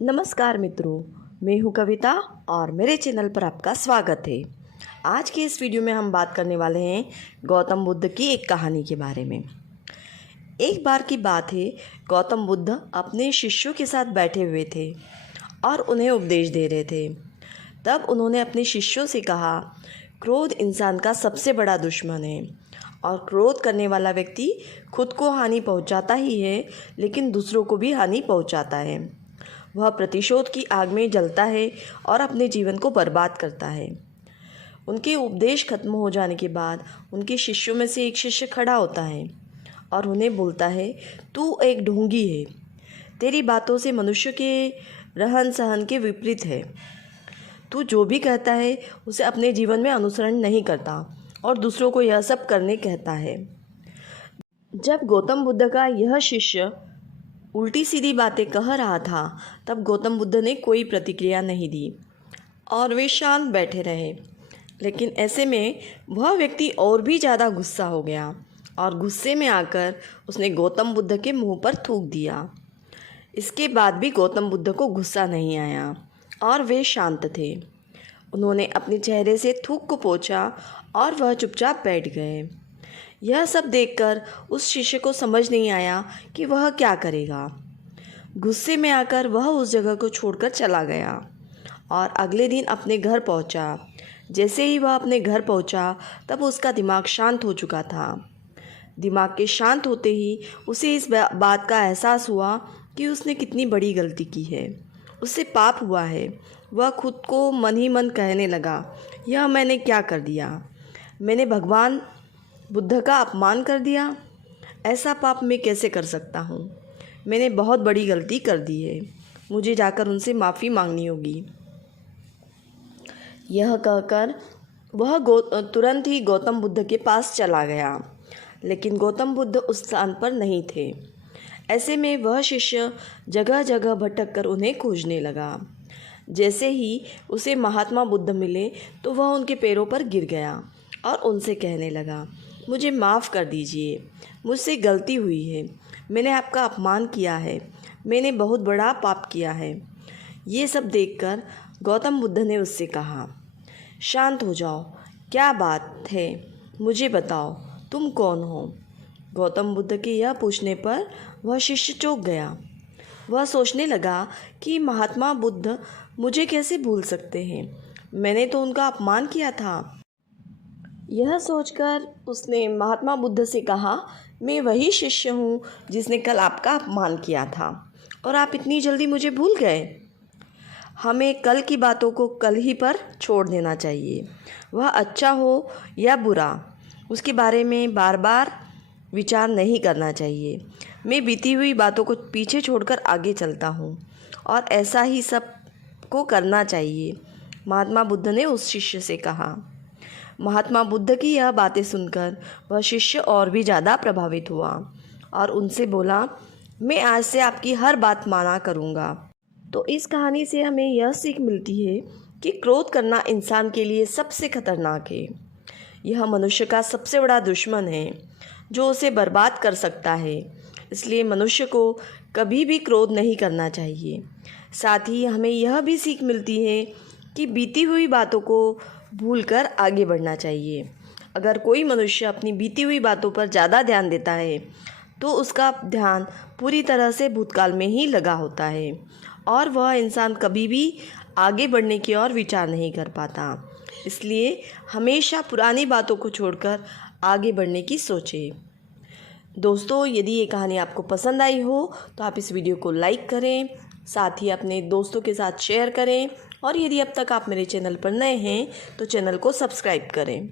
नमस्कार मित्रों, मैं हूं कविता और मेरे चैनल पर आपका स्वागत है। आज की इस वीडियो में हम बात करने वाले हैं गौतम बुद्ध की एक कहानी के बारे में। एक बार की बात है, गौतम बुद्ध अपने शिष्यों के साथ बैठे हुए थे और उन्हें उपदेश दे रहे थे। तब उन्होंने अपने शिष्यों से कहा, क्रोध इंसान का सबसे बड़ा दुश्मन है और क्रोध करने वाला व्यक्ति खुद को हानि पहुंचाता ही है, लेकिन दूसरों को भी हानि पहुंचाता है। वह प्रतिशोध की आग में जलता है और अपने जीवन को बर्बाद करता है। उनके उपदेश खत्म हो जाने के बाद उनके शिष्यों में से एक शिष्य खड़ा होता है और उन्हें बोलता है, तू एक ढोंगी है, तेरी बातों से मनुष्य के रहन सहन के विपरीत है। तू जो भी कहता है उसे अपने जीवन में अनुसरण नहीं करता और दूसरों को यह सब करने कहता है। जब गौतम बुद्ध का यह शिष्य उल्टी सीधी बातें कह रहा था, तब गौतम बुद्ध ने कोई प्रतिक्रिया नहीं दी और वे शांत बैठे रहे। लेकिन ऐसे में वह व्यक्ति और भी ज़्यादा गुस्सा हो गया और गुस्से में आकर उसने गौतम बुद्ध के मुंह पर थूक दिया। इसके बाद भी गौतम बुद्ध को गुस्सा नहीं आया और वे शांत थे। उन्होंने अपने चेहरे से थूक को पोंछा और वह चुपचाप बैठ गए। यह सब देखकर उस शिष्य को समझ नहीं आया कि वह क्या करेगा। गुस्से में आकर वह उस जगह को छोड़कर चला गया और अगले दिन अपने घर पहुंचा। जैसे ही वह अपने घर पहुंचा, तब उसका दिमाग शांत हो चुका था। दिमाग के शांत होते ही उसे इस बात का एहसास हुआ कि उसने कितनी बड़ी गलती की है, उससे पाप हुआ है। वह खुद को मन ही मन कहने लगा, यह मैंने क्या कर दिया? मैंने भगवान बुद्ध का अपमान कर दिया। ऐसा पाप मैं कैसे कर सकता हूँ? मैंने बहुत बड़ी गलती कर दी है, मुझे जाकर उनसे माफ़ी मांगनी होगी। यह कहकर वह तुरंत ही गौतम बुद्ध के पास चला गया, लेकिन गौतम बुद्ध उस स्थान पर नहीं थे। ऐसे में वह शिष्य जगह जगह भटक कर उन्हें खोजने लगा। जैसे ही उसे महात्मा बुद्ध मिले तो वह उनके पैरों पर गिर गया और उनसे कहने लगा, मुझे माफ़ कर दीजिए, मुझसे गलती हुई है, मैंने आपका अपमान किया है, मैंने बहुत बड़ा पाप किया है। ये सब देखकर गौतम बुद्ध ने उससे कहा, शांत हो जाओ, क्या बात है, मुझे बताओ, तुम कौन हो? गौतम बुद्ध के यह पूछने पर वह शिष्य चौंक गया। वह सोचने लगा कि महात्मा बुद्ध मुझे कैसे भूल सकते हैं, मैंने तो उनका अपमान किया था। यह सोचकर उसने महात्मा बुद्ध से कहा, मैं वही शिष्य हूँ जिसने कल आपका अपमान किया था और आप इतनी जल्दी मुझे भूल गए। हमें कल की बातों को कल ही पर छोड़ देना चाहिए। वह अच्छा हो या बुरा, उसके बारे में बार बार विचार नहीं करना चाहिए। मैं बीती हुई बातों को पीछे छोड़कर आगे चलता हूँ और ऐसा ही सब को करना चाहिए, महात्मा बुद्ध ने उस शिष्य से कहा। महात्मा बुद्ध की यह बातें सुनकर वह शिष्य और भी ज़्यादा प्रभावित हुआ और उनसे बोला, मैं आज से आपकी हर बात माना करूँगा। तो इस कहानी से हमें यह सीख मिलती है कि क्रोध करना इंसान के लिए सबसे खतरनाक है। यह मनुष्य का सबसे बड़ा दुश्मन है जो उसे बर्बाद कर सकता है। इसलिए मनुष्य को कभी भी क्रोध नहीं करना चाहिए। साथ ही हमें यह भी सीख मिलती है कि बीती हुई बातों को भूलकर आगे बढ़ना चाहिए। अगर कोई मनुष्य अपनी बीती हुई बातों पर ज़्यादा ध्यान देता है तो उसका ध्यान पूरी तरह से भूतकाल में ही लगा होता है और वह इंसान कभी भी आगे बढ़ने की ओर विचार नहीं कर पाता। इसलिए हमेशा पुरानी बातों को छोड़कर आगे बढ़ने की सोचें। दोस्तों, यदि ये कहानी आपको पसंद आई हो तो आप इस वीडियो को लाइक करें, साथ ही अपने दोस्तों के साथ शेयर करें और यदि अब तक आप मेरे चैनल पर नए हैं तो चैनल को सब्सक्राइब करें।